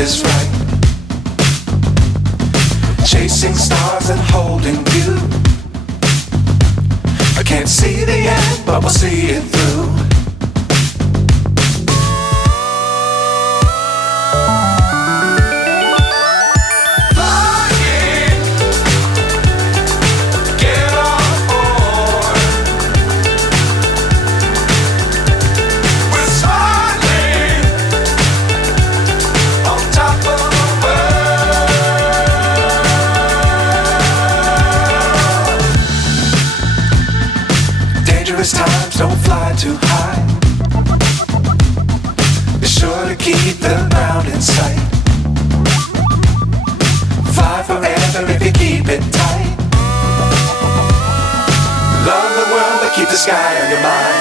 is right. Chasing stars and holding you. I can't see the end, but we'll see it through. Times don't fly too high. Be sure to keep the ground in sight. Fly forever if you keep it tight. Love the world but keep the sky on your mind.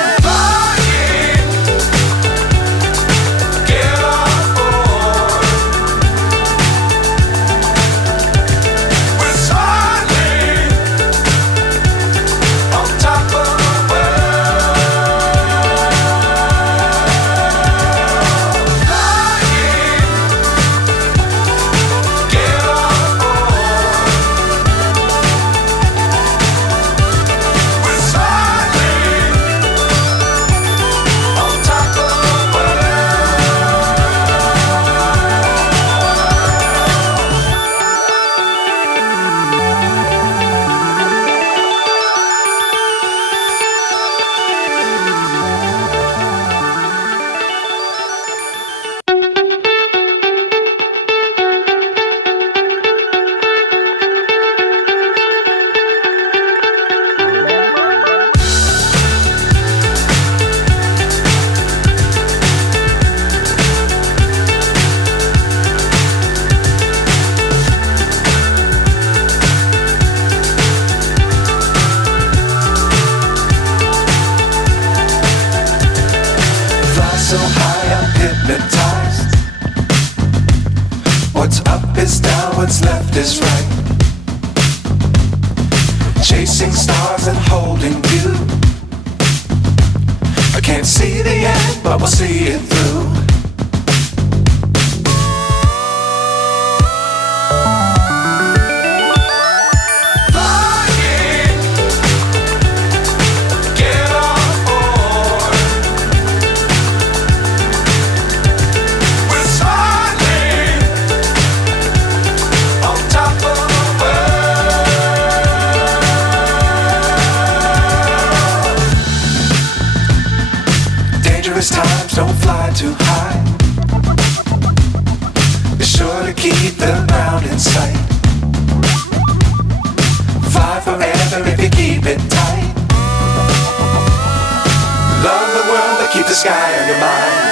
So high I'm hypnotized. What's up is down, what's left is right. Chasing stars and holding you. I can't see the end, but we'll see it through. Times don't fly too high. Be sure to keep the ground in sight. Fly forever if you keep it tight. Love the world but keep the sky on your mind.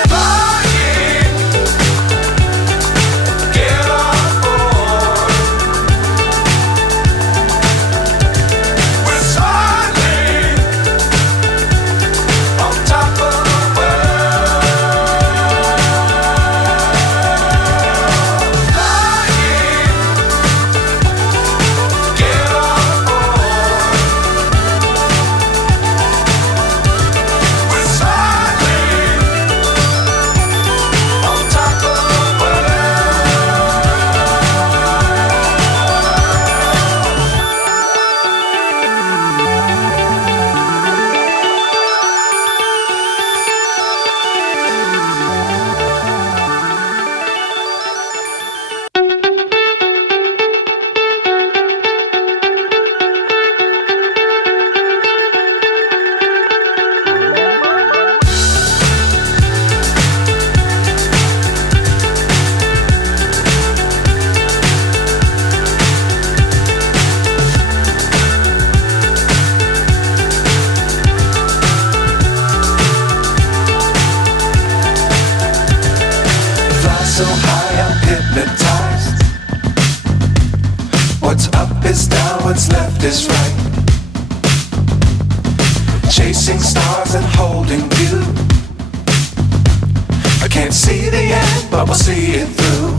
So high I'm hypnotized. What's up is down, what's left is right. Chasing stars and holding you. I can't see the end, but we'll see it through.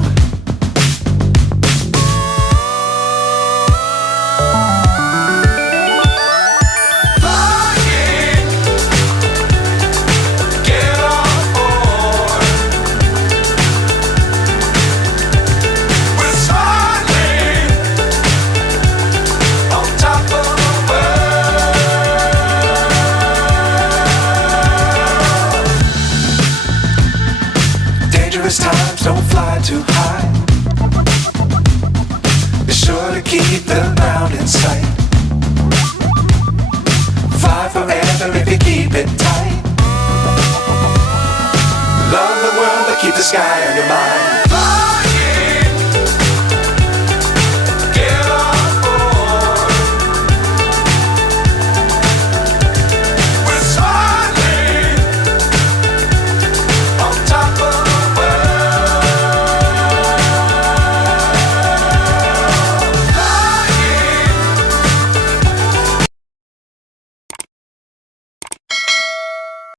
keep the sky on your mind. Fly